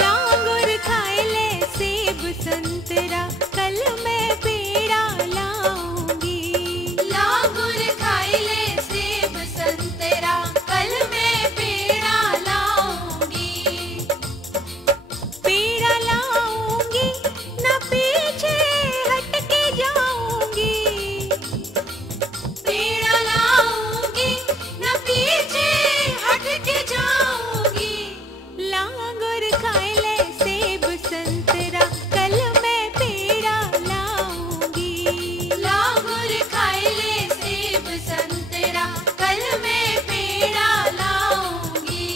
लांगुर खाए ले सेब संतरा, कल मैं पेड़ा लाऊंगी। लांगुर खाए ले सेब संतरा, कल मैं पेड़ा लाऊंगी। पेड़ा लाऊंगी न पीछे हट के जाऊंगी। पेड़ा लाऊंगी न पीछे हट के जाऊंगी। लांगुर खाए ले सेब संतरा, कल मैं पेड़ा लाऊंगी। लांगुर खाए ले सेब संतरा, कल मैं पेड़ा लाऊंगी।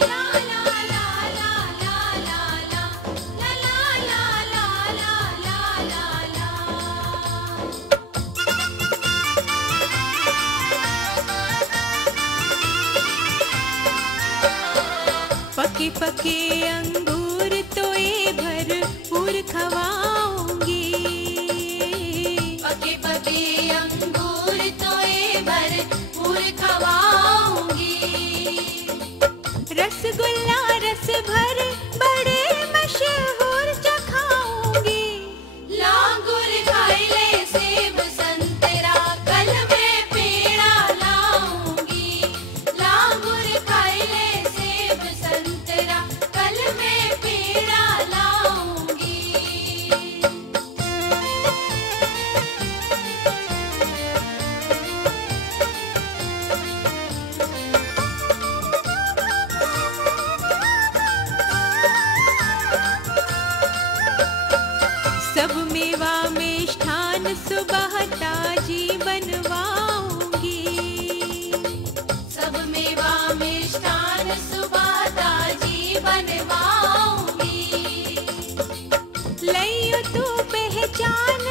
ला ला ला ला ला ला ला, ला ला ला ला ला ला ला पके पके अंगूर तो ये भरपूर खवाऊंगी। पके पके अंगूर तो ये भरपूर खवाऊंगी। रसगुल्ला रस भर बड़े मशहूर चखाऊंगी। लांगुर खाए ले सेब संतरा, कल मैं पेड़ा लाऊंगी। लांगुर खाए ले सेब संतरा, कल मैं पेड़ा लाऊंगी। सब मेवा मिष्ठान सुबह ताजी बनवाऊंगी। सब मेवा मिष्ठान सुबह ताजी बनवाऊंगी। लइयो तू पहचान